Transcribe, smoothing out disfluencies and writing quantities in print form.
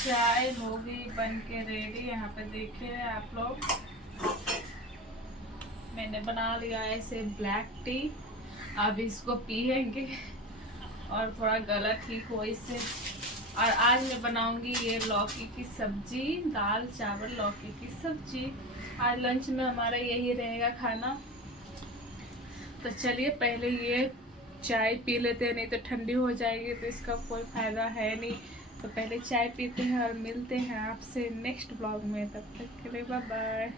चाय हो गई बन के रेडी। यहाँ पे देखिए आप लोग, मैंने बना लिया ऐसे ब्लैक टी। अब इसको पियेंगे और थोड़ा गला ठीक हो इससे। और आज मैं बनाऊंगी ये लौकी की सब्जी, दाल चावल लौकी की सब्जी। आज लंच में हमारा यही रहेगा खाना। तो चलिए पहले ये चाय पी लेते हैं, नहीं तो ठंडी हो जाएगी तो इसका कोई फायदा है नहीं। तो पहले चाय पीते हैं और मिलते हैं आपसे नेक्स्ट ब्लॉग में। तब तक के लिए बाय बाय।